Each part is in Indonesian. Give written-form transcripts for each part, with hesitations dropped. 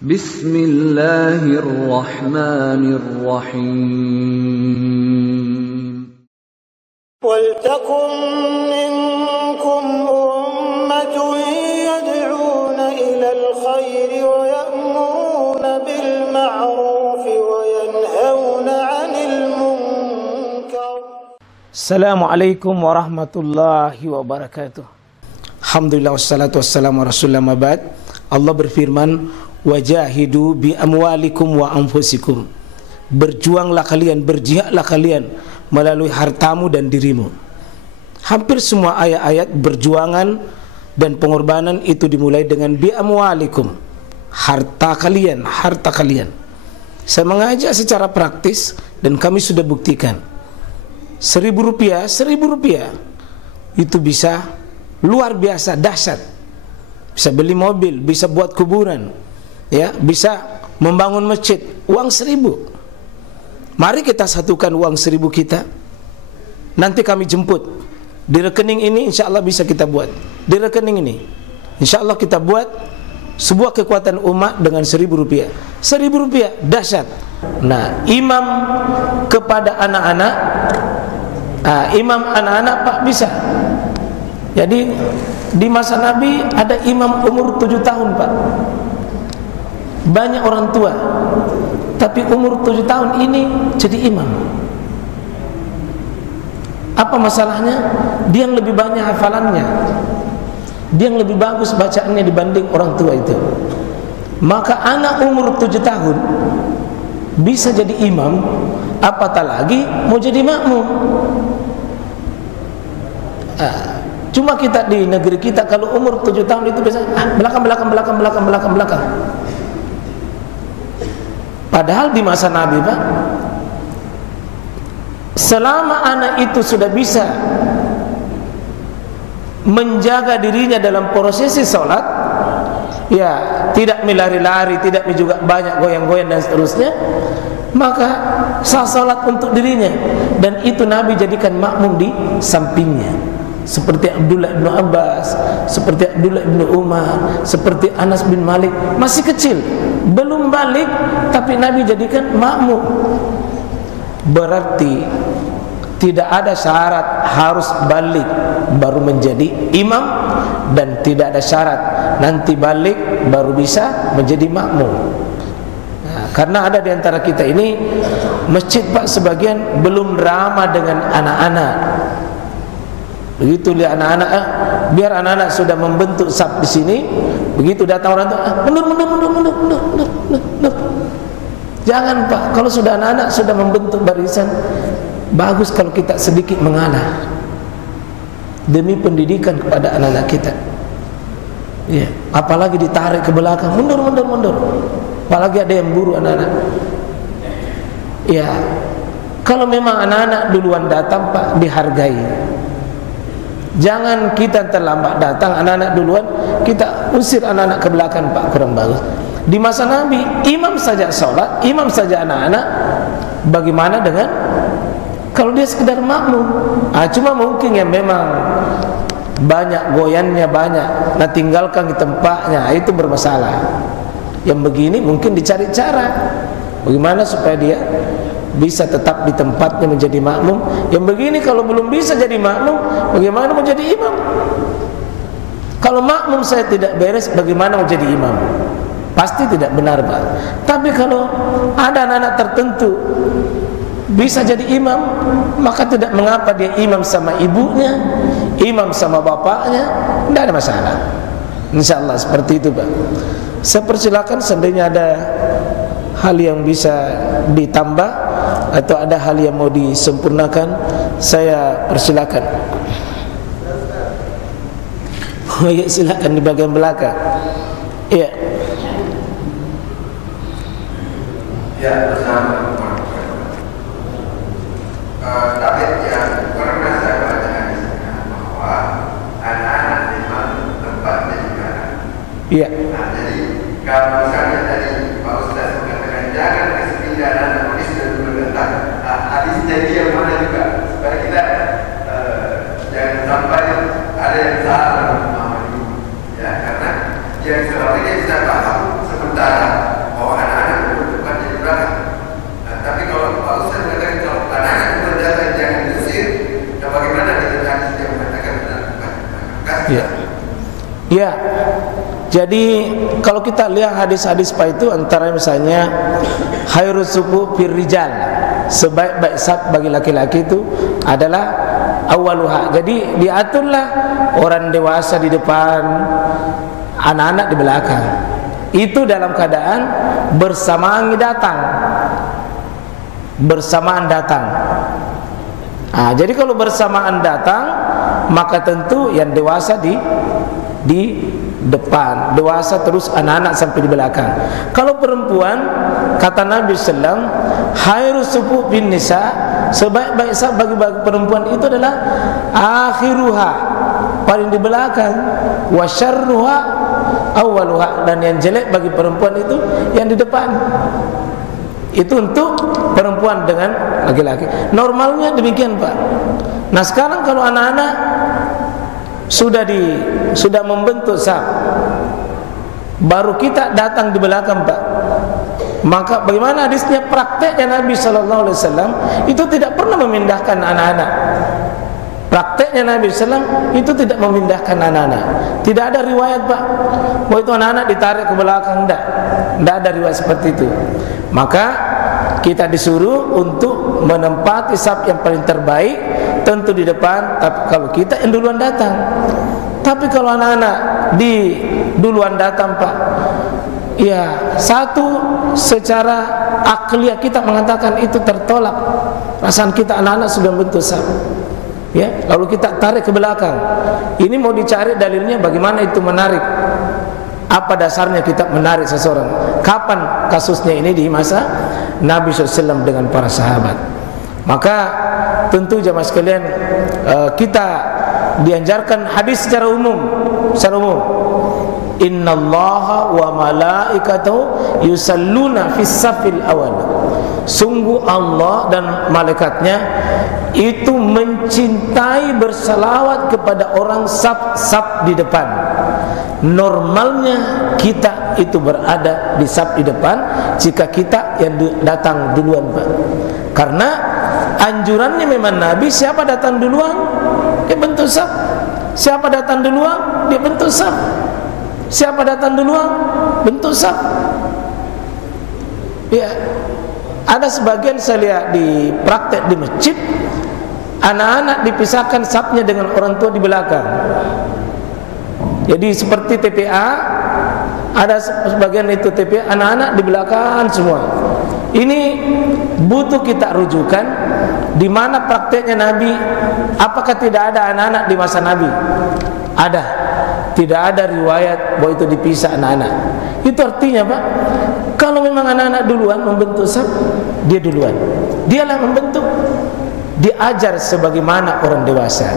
Bismillahirrahmanirrahim. Waltakum minkum ummatun yad'una ilal khairi wa ya'muruna bil ma'ruf wa yanhauna 'anil munkar. Assalamualaikum warahmatullahi wabarakatuh. Alhamdulillah wassalatu wassalamu ala rasulillah mabad. Allah berfirman, wajahidu bi amwalikum wa anfusikum. Berjuanglah kalian, berjihadlah kalian melalui hartamu dan dirimu. Hampir semua ayat-ayat berjuangan dan pengorbanan itu dimulai dengan bi amwalikum, harta kalian, harta kalian. Saya mengajak secara praktis dan kami sudah buktikan. Rp1.000 itu bisa luar biasa dahsyat. Bisa beli mobil, bisa buat kuburan, ya, bisa membangun masjid. Uang 1.000. Mari kita satukan uang 1.000 kita. Nanti kami jemput di rekening ini, insya Allah bisa kita buat. Di rekening ini, insya Allah kita buat sebuah kekuatan umat dengan Rp1.000. Rp1.000 dahsyat. Nah, imam kepada anak-anak, imam anak-anak Pak bisa. Jadi di masa Nabi ada imam umur 7 tahun Pak. Banyak orang tua, tapi umur 7 tahun ini jadi imam. Apa masalahnya? Dia yang lebih banyak hafalannya, dia yang lebih bagus bacaannya dibanding orang tua itu. Maka anak umur 7 tahun bisa jadi imam, apatah lagi mau jadi makmum. Cuma kita di negeri kita kalau umur 7 tahun itu biasa belakang. Padahal di masa Nabi Pak, selama anak itu sudah bisa menjaga dirinya dalam prosesi sholat, ya tidak melari-lari, tidak juga banyak goyang-goyang dan seterusnya, maka sah sholat untuk dirinya. Dan itu Nabi jadikan makmum di sampingnya. Seperti Abdullah bin Abbas, seperti Abdullah bin Umar, seperti Anas bin Malik, masih kecil, belum balik, tapi Nabi jadikan makmum. Berarti tidak ada syarat harus balik baru menjadi imam, dan tidak ada syarat nanti balik baru bisa menjadi makmum. Nah, karena ada di antara kita ini masjid Pak sebagian belum ramah dengan anak-anak. Begitu lihat anak-anak, biar anak-anak sudah membentuk saf di sini, begitu datang orang tua, mundur. Jangan Pak, kalau sudah anak-anak sudah membentuk barisan, bagus kalau kita sedikit mengalah demi pendidikan kepada anak-anak kita. Ya, apalagi ditarik ke belakang, mundur. Apalagi ada yang buru anak-anak. Ya, kalau memang anak-anak duluan datang Pak, dihargai. Jangan kita terlambat datang, anak-anak duluan, kita usir anak-anak ke belakang Pak, kurang bagus. Di masa Nabi, imam saja sholat, imam saja anak-anak. Bagaimana dengan kalau dia sekedar makmum? Cuma mungkin yang memang banyak goyannya banyak, nah tinggalkan di tempatnya, itu bermasalah. Yang begini mungkin dicari cara bagaimana supaya dia bisa tetap di tempatnya menjadi makmum. Yang begini kalau belum bisa jadi makmum, bagaimana mau jadi imam? Kalau makmum saya tidak beres, bagaimana mau jadi imam? Pasti tidak benar Pak. Tapi kalau ada anak-anak tertentu bisa jadi imam, maka tidak mengapa dia imam sama ibunya, imam sama bapaknya, tidak ada masalah. Insya Allah seperti itu Pak. Saya persilakan seandainya ada hal yang bisa ditambah atau ada hal yang mau disempurnakan, saya persilakan. Oh ya, silakan di bagian belakang. Iya. Ya, bersama. Tapi yang pernah saya baca bahwa anak-anak memang tempatnya di mana. Iya. Nah, jadi kalau misalnya tadi Pak Ustaz mengatakan jangan kesepian anak hadis jadi yang mana juga supaya kita jangan sampai ada yang salah dalam memahami, ya, karena yang selama ini bisa paham sementara Jadi kalau kita lihat hadis-hadis Pak itu antara misalnya khairus sufu fir rijal, sebaik-baik saf bagi laki-laki itu adalah awaluha. Jadi diaturlah orang dewasa di depan, anak-anak di belakang. Itu dalam keadaan bersamaan datang. Bersamaan datang. Jadi kalau bersamaan datang, maka tentu yang dewasa di depan, dewasa terus anak-anak sampai di belakang. Kalau perempuan, kata Nabi sallam, khairus sufu bin nisa, sebaik-baik saf bagi perempuan itu adalah akhiruha, paling di belakang, wa syarruha awwaluha, dan yang jelek bagi perempuan itu yang di depan. Itu untuk perempuan dengan laki-laki. Normalnya demikian, Pak. Nah, sekarang kalau anak-anak sudah membentuk saf, baru kita datang di belakang, Pak. Maka bagaimana hadisnya, prakteknya Nabi sallallahu alaihi wasallam itu tidak pernah memindahkan anak-anak. Prakteknya Nabi SAW itu tidak memindahkan anak-anak. Tidak ada riwayat, Pak, bahwa itu anak-anak ditarik ke belakang. Tidak ada riwayat seperti itu. Maka kita disuruh untuk menempati saf yang paling terbaik, tentu di depan. Tapi kalau kita yang duluan datang. Tapi kalau anak-anak di duluan datang, Pak, ya satu secara akliyah kita mengatakan itu tertolak. Perasaan kita anak-anak sudah bentuk saf, ya, lalu kita tarik ke belakang. Ini mau dicari dalilnya bagaimana itu menarik. Apa dasarnya kita menarik seseorang? Kapan kasusnya ini di masa Nabi SAW dengan para sahabat? Maka tentu jamaah sekalian, kita dianjarkan hadis secara umum. Innallaha wa malaikatahu yusalluna fis safil awal. Sungguh Allah dan malaikatnya itu mencintai bersalawat kepada orang saf di depan. Normalnya kita itu berada di saf di depan jika kita yang datang duluan, Pak. Karena anjurannya memang Nabi, siapa datang duluan dia bentuk saf. Siapa datang duluan dia bentuk saf. Siapa datang duluan bentuk saf. Ya, ada sebagian saya lihat di praktek di masjid, anak-anak dipisahkan safnya dengan orang tua di belakang. Jadi seperti TPA, ada sebagian itu TPA, anak-anak di belakang semua. Ini butuh kita rujukan di mana prakteknya Nabi. Apakah tidak ada anak-anak di masa Nabi? Ada. Tidak ada riwayat bahwa itu dipisah anak-anak. Itu artinya, Pak, kalau memang anak-anak duluan membentuk saf, dia duluan. Dialah membentuk. Diajar sebagaimana orang dewasa.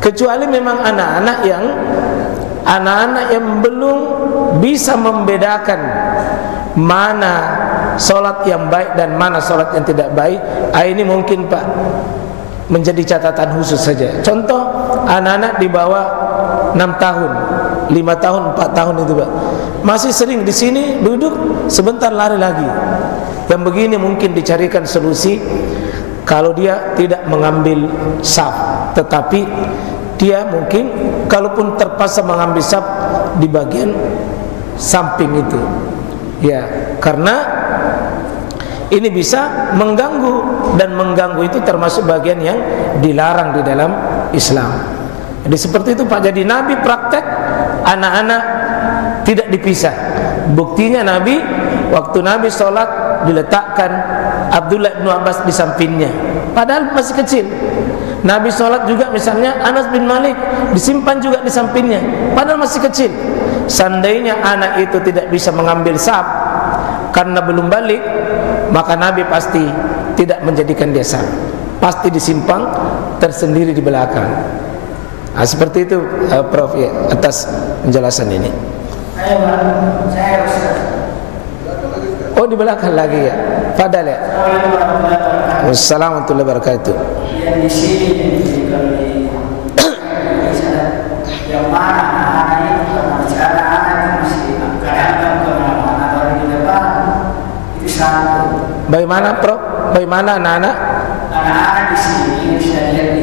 Kecuali memang anak-anak yang belum bisa membedakan mana solat yang baik dan mana solat yang tidak baik. Ini mungkin, Pak, menjadi catatan khusus saja. Contoh, anak-anak di bawah 6 tahun, 5 tahun, 4 tahun itu, Pak, masih sering di sini duduk, sebentar lari lagi. Yang begini mungkin dicarikan solusi. Kalau dia tidak mengambil saf, tetapi dia mungkin kalaupun terpaksa mengambil saf di bagian samping itu, ya, karena ini bisa mengganggu, dan mengganggu itu termasuk bagian yang dilarang di dalam Islam. Jadi seperti itu, Pak. Jadi Nabi praktek anak-anak tidak dipisah. Buktinya Nabi, waktu Nabi sholat diletakkan Abdullah bin Abbas di sampingnya, padahal masih kecil. Nabi sholat juga misalnya Anas bin Malik disimpan juga di sampingnya, padahal masih kecil. Seandainya anak itu tidak bisa mengambil saf karena belum balik, maka Nabi pasti tidak menjadikan dia saf, pasti disimpang tersendiri di belakang. Nah, seperti itu, Prof, ya, atas penjelasan ini. Saya Ustaz. Oh, di belakang lagi ya. Fadal ya. Wassalamualaikum warahmatullahi wabarakatuh. Yang di sini yang mana anak itu bicara anak itu masih kadang-kadang kemana-mana kalau di depan itu satu. Bagaimana, Prof? Bagaimana anak-anak? Anak-anak di sini bisa lihat di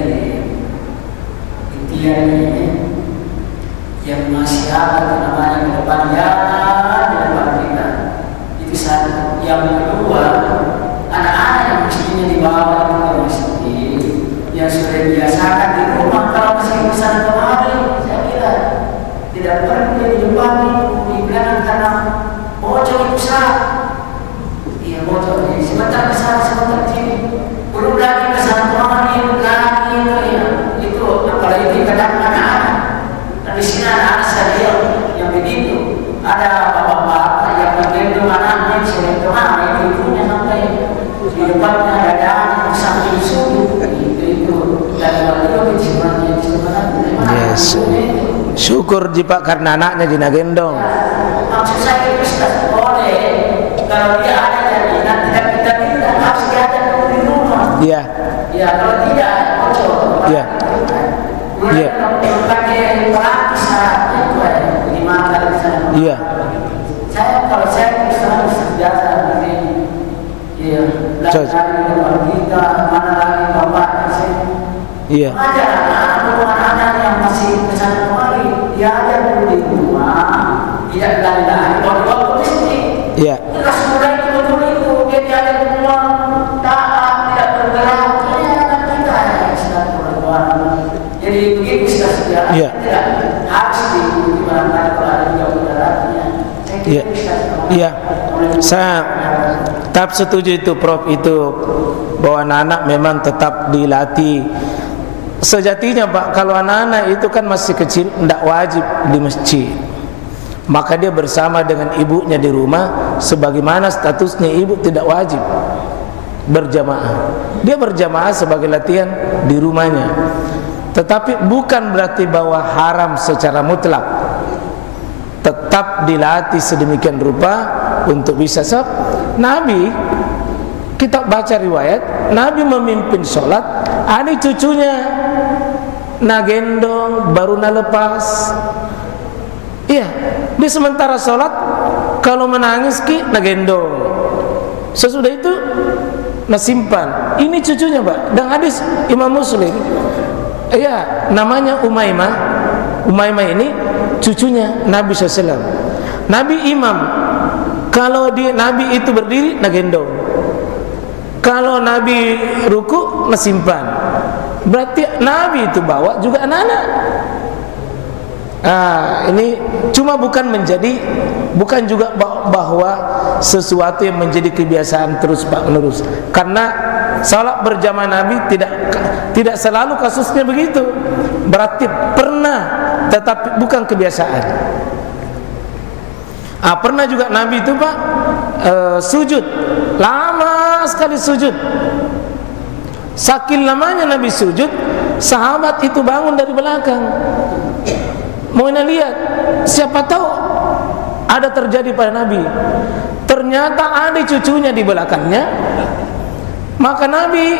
tiang ini yang nasihat atau namanya ke depan ya di depan kita. Itu satu. Yang kedua, anak-anak yang mestinya dibawa ke masjid yang sudah dibiasakan di rumah kalau masih besar kemari, saya kira tidak perlu dia di depan dibilang karena bocor besar. Iya bocor ini sebentar besar sebentar kecil. Belum lagi besar kemari lagi ya. Itu apalagi kadang anak-anak. Di sini anak-anak saya yang begitu. Ada bapak-bapak yang menggendong anaknya sering kemari itu ibunya sampai di depannya ada sampai subuh itu dan kalau itu sebenarnya Yes. Syukur Pak karena anaknya dina gendong. maksud saya itu Ustaz, boleh kalau dia ada jaminan tidak kita minta harus dia ada di rumah. Iya. Ya kalau tidak bocor. Iya. Iya. Pakai pelapis di mana di sana. Iya. Kalau saya selalu biasa begini. Iya. Belajar di depan kita mana lagi bapak saya. Iya. Ada anak-anak yang masih kesana kemari, dia ada dulu di rumah, tidak lari-lari, bawa polisi. Iya. Kita semudah itu betul itu, dia ada di rumah, taat, tidak bergerak. Ini anak kita yang sedang berdoa. Jadi begitu sudah sejarah. Iya. Tidak harus diikuti barangkali kalau ada juga mudaratnya. Iya. Iya. Saya tetap setuju itu Prof itu bahwa anak-anak memang tetap dilatih. Sejatinya Pak, kalau anak-anak itu kan masih kecil, tidak wajib di masjid. Maka dia bersama dengan ibunya di rumah, sebagaimana statusnya ibu tidak wajib berjamaah. Dia berjamaah sebagai latihan di rumahnya. Tetapi bukan berarti bahwa haram secara mutlak. Tetap dilatih sedemikian rupa untuk bisa sebab Nabi, kita baca riwayat, Nabi memimpin sholat, ada cucunya nagendong baru nalepas. Iya, di sementara sholat kalau menangis ki nagendong. Sesudah itu nasimpan. Ini cucunya Pak. Dan hadis Imam Muslim. Iya, namanya Umaymah. Umaymah ini cucunya Nabi SAW. Nabi imam. Kalau Nabi itu berdiri nagendong. Kalau Nabi ruku nasimpan. Berarti Nabi itu bawa juga anak-anak. Ini cuma bukan juga bahwa sesuatu yang menjadi kebiasaan terus Pak menerus. Karena salat berjamaah Nabi tidak selalu kasusnya begitu. Berarti pernah, tetapi bukan kebiasaan. Pernah juga Nabi itu Pak sujud, lama sekali sujud. Saking lamanya Nabi sujud, sahabat itu bangun dari belakang. Mau lihat, siapa tahu ada terjadi pada Nabi. Ternyata ada cucunya di belakangnya. Maka Nabi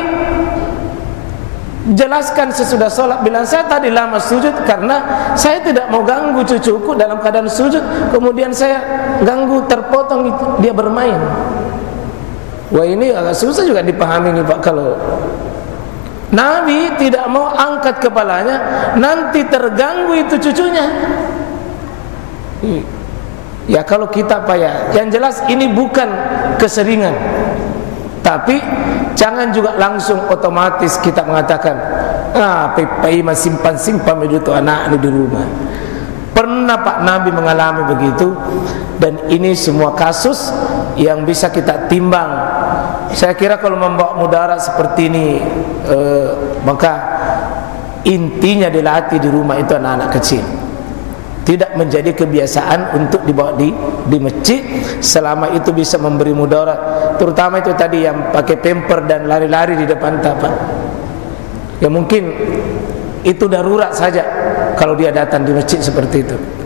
jelaskan sesudah sholat, bilang saya tadi lama sujud karena saya tidak mau ganggu cucuku dalam keadaan sujud. Kemudian saya ganggu, terpotong dia bermain. Wah ini agak susah juga dipahami nih Pak. Kalau Nabi tidak mau angkat kepalanya, nanti terganggu itu cucunya. Ya kalau kita Pak ya, yang jelas ini bukan keseringan. Tapi jangan juga langsung otomatis kita mengatakan PPI masih simpan itu anak ini di rumah. Pernah Pak Nabi mengalami begitu. Dan ini semua kasus yang bisa kita timbang. Saya kira kalau membawa mudarat seperti ini maka intinya dilatih di rumah itu anak-anak kecil. Tidak menjadi kebiasaan untuk dibawa di masjid selama itu bisa memberi mudarat. Terutama itu tadi yang pakai pamper dan lari-lari di depan tapak. Ya mungkin itu darurat saja kalau dia datang di masjid seperti itu.